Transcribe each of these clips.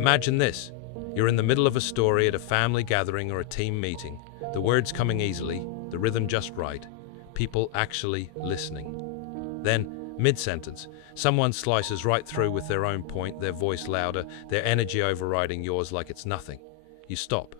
Imagine this. You're in the middle of a story at a family gathering or a team meeting. The words coming easily, the rhythm just right, people actually listening. Then, mid-sentence, someone slices right through with their own point, their voice louder, their energy overriding yours like it's nothing. You stop.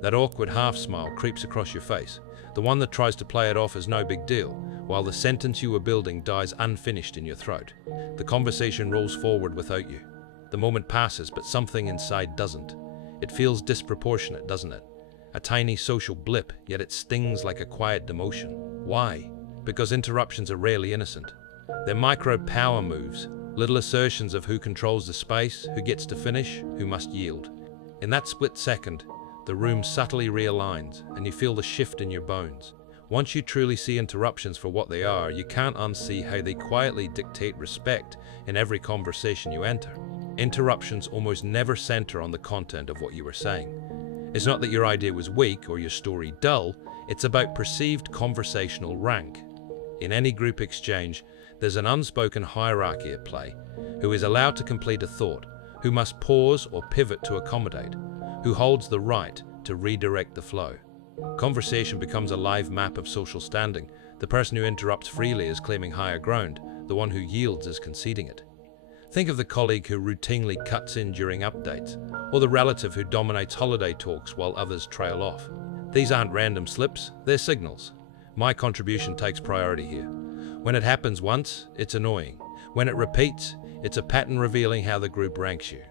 That awkward half-smile creeps across your face, the one that tries to play it off as no big deal, while the sentence you were building dies unfinished in your throat. The conversation rolls forward without you. The moment passes, but something inside doesn't. It feels disproportionate, doesn't it? A tiny social blip, yet it stings like a quiet demotion. Why? Because interruptions are rarely innocent. They're micro power moves, little assertions of who controls the space, who gets to finish, who must yield. In that split second, the room subtly realigns, and you feel the shift in your bones. Once you truly see interruptions for what they are, you can't unsee how they quietly dictate respect in every conversation you enter. Interruptions almost never center on the content of what you were saying. It's not that your idea was weak or your story dull, it's about perceived conversational rank. In any group exchange, there's an unspoken hierarchy at play. Who is allowed to complete a thought, who must pause or pivot to accommodate, who holds the right to redirect the flow. Conversation becomes a live map of social standing. The person who interrupts freely is claiming higher ground, the one who yields is conceding it. Think of the colleague who routinely cuts in during updates, or the relative who dominates holiday talks while others trail off. These aren't random slips, they're signals. My contribution takes priority here. When it happens once, it's annoying. When it repeats, it's a pattern revealing how the group ranks you.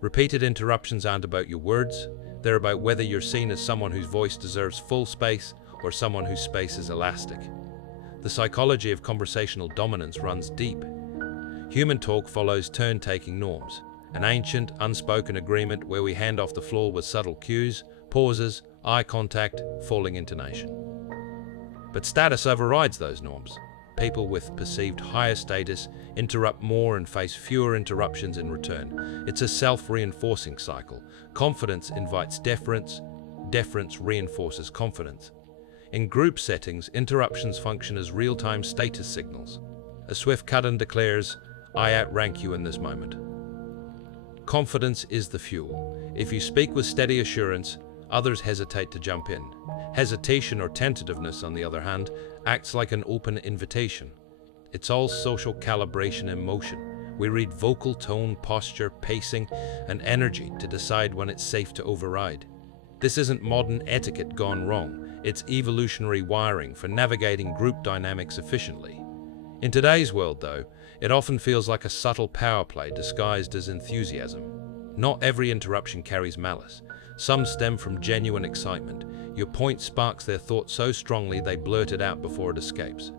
Repeated interruptions aren't about your words, they're about whether you're seen as someone whose voice deserves full space or someone whose space is elastic. The psychology of conversational dominance runs deep. Human talk follows turn-taking norms, an ancient, unspoken agreement where we hand off the floor with subtle cues, pauses, eye contact, falling intonation. But status overrides those norms. People with perceived higher status interrupt more and face fewer interruptions in return. It's a self-reinforcing cycle. Confidence invites deference, deference reinforces confidence. In group settings, interruptions function as real-time status signals. A swift cut-in declares, "I outrank you in this moment." Confidence is the fuel. If you speak with steady assurance, others hesitate to jump in. Hesitation or tentativeness, on the other hand, acts like an open invitation. It's all social calibration in motion. We read vocal tone, posture, pacing, and energy to decide when it's safe to override. This isn't modern etiquette gone wrong. It's evolutionary wiring for navigating group dynamics efficiently. In today's world, though, it often feels like a subtle power play disguised as enthusiasm. Not every interruption carries malice. Some stem from genuine excitement. Your point sparks their thought so strongly they blurt it out before it escapes.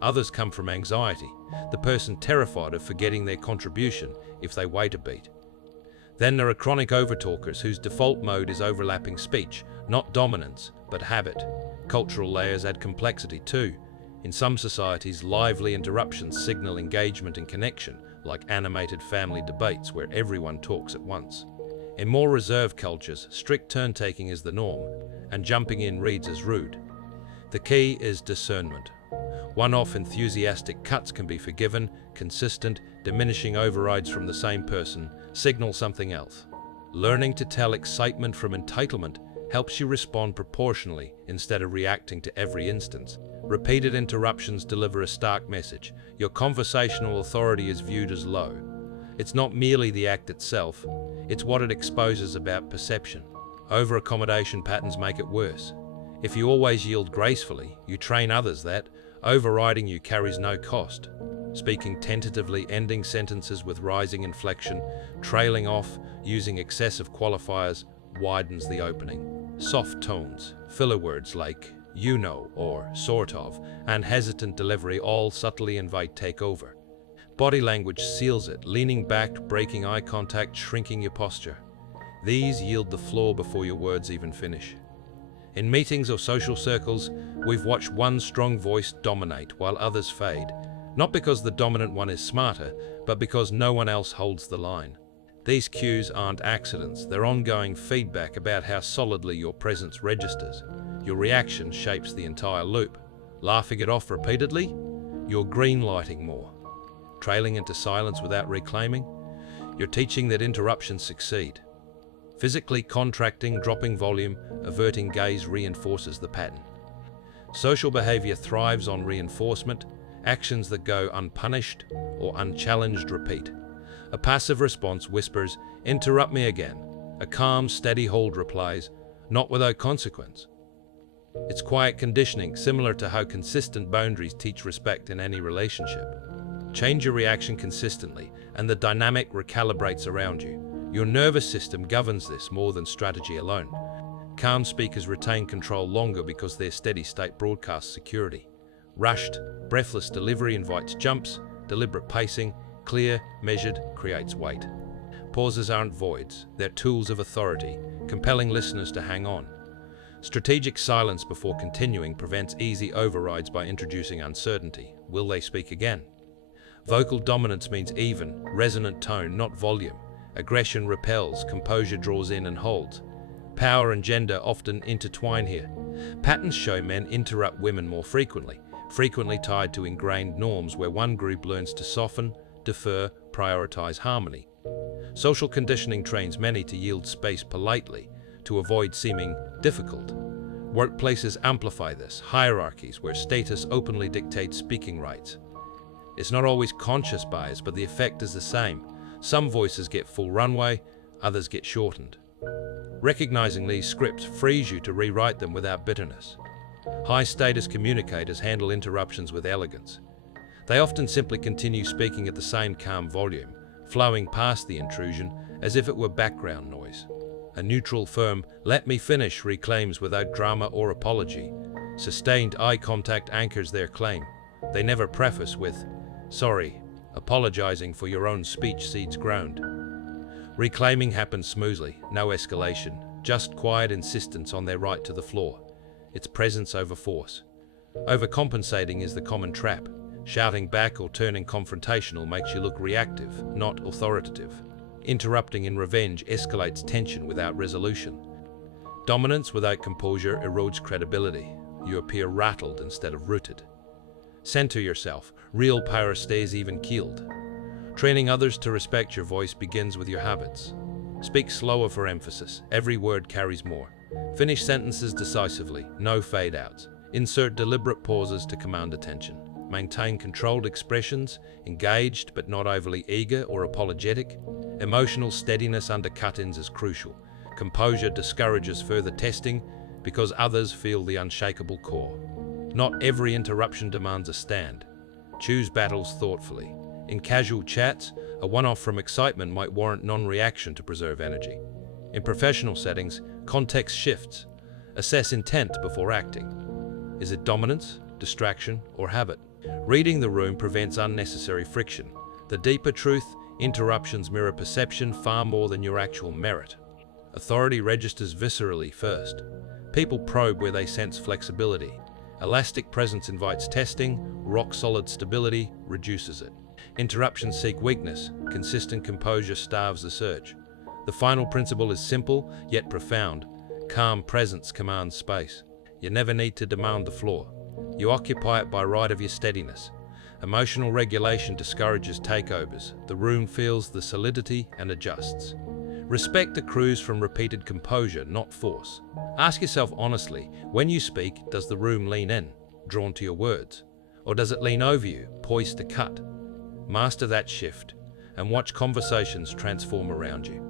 Others come from anxiety, the person terrified of forgetting their contribution if they wait a beat. Then there are chronic overtalkers whose default mode is overlapping speech, not dominance, but habit. Cultural layers add complexity too. In some societies, lively interruptions signal engagement and connection, like animated family debates where everyone talks at once. In more reserved cultures, strict turn-taking is the norm, and jumping in reads as rude. The key is discernment. One-off enthusiastic cuts can be forgiven, consistent, diminishing overrides from the same person signal something else. Learning to tell excitement from entitlement helps you respond proportionally instead of reacting to every instance. Repeated interruptions deliver a stark message. Your conversational authority is viewed as low. It's not merely the act itself, it's what it exposes about perception. Over-accommodation patterns make it worse. If you always yield gracefully, you train others that overriding you carries no cost. Speaking tentatively, ending sentences with rising inflection, trailing off, using excessive qualifiers widens the opening. Soft tones, filler words like "you know" or "sort of," and hesitant delivery all subtly invite takeover. Body language seals it, leaning back, breaking eye contact, shrinking your posture. These yield the floor before your words even finish. In meetings or social circles, we've watched one strong voice dominate while others fade, not because the dominant one is smarter, but because no one else holds the line. These cues aren't accidents, they're ongoing feedback about how solidly your presence registers. Your reaction shapes the entire loop. Laughing it off repeatedly, you're green-lighting more. Trailing into silence without reclaiming, You're teaching that interruptions succeed. Physically contracting, dropping volume, averting gaze reinforces the pattern. Social behavior thrives on reinforcement. Actions that go unpunished or unchallenged repeat. A passive response whispers, "Interrupt me again." A calm, steady hold replies, "Not without consequence." It's quiet conditioning, similar to how consistent boundaries teach respect in any relationship. Change your reaction consistently, and the dynamic recalibrates around you. Your nervous system governs this more than strategy alone. Calm speakers retain control longer because their steady state broadcasts security. Rushed, breathless delivery invites jumps. Deliberate pacing, clear, measured, creates weight. Pauses aren't voids, they're tools of authority, compelling listeners to hang on. Strategic silence before continuing prevents easy overrides by introducing uncertainty. Will they speak again? Vocal dominance means even, resonant tone, not volume. Aggression repels, composure draws in and holds. Power and gender often intertwine here. Patterns show men interrupt women more frequently tied to ingrained norms where one group learns to soften, defer, prioritize harmony. Social conditioning trains many to yield space politely, to avoid seeming difficult. Workplaces amplify this, hierarchies where status openly dictates speaking rights. It's not always conscious bias, but the effect is the same. Some voices get full runway, others get shortened. Recognizing these scripts frees you to rewrite them without bitterness. High-status communicators handle interruptions with elegance. They often simply continue speaking at the same calm volume, flowing past the intrusion as if it were background noise. A neutral, firm, "Let me finish" reclaims without drama or apology. Sustained eye contact anchors their claim. They never preface with, "Sorry." Apologizing for your own speech cedes ground. Reclaiming happens smoothly, no escalation, just quiet insistence on their right to the floor. It's presence over force. Overcompensating is the common trap. Shouting back or turning confrontational makes you look reactive, not authoritative. Interrupting in revenge escalates tension without resolution. Dominance without composure erodes credibility. You appear rattled instead of rooted. Center yourself. Real power stays even-keeled. Training others to respect your voice begins with your habits. Speak slower for emphasis. Every word carries more. Finish sentences decisively. No fade-outs. Insert deliberate pauses to command attention. Maintain controlled expressions, engaged but not overly eager or apologetic. Emotional steadiness under cut-ins is crucial. Composure discourages further testing because others feel the unshakable core. Not every interruption demands a stand. Choose battles thoughtfully. In casual chats, a one-off from excitement might warrant non-reaction to preserve energy. In professional settings, context shifts. Assess intent before acting. Is it dominance, distraction, or habit? Reading the room prevents unnecessary friction. The deeper truth, interruptions mirror perception far more than your actual merit. Authority registers viscerally first. People probe where they sense flexibility. Elastic presence invites testing, rock-solid stability reduces it. Interruptions seek weakness, consistent composure starves the search. The final principle is simple, yet profound. Calm presence commands space. You never need to demand the floor. You occupy it by right of your steadiness. Emotional regulation discourages takeovers. The room feels the solidity and adjusts. Respect accrues from repeated composure, not force. Ask yourself honestly, when you speak, does the room lean in, drawn to your words? Or does it lean over you, poised to cut? Master that shift, and watch conversations transform around you.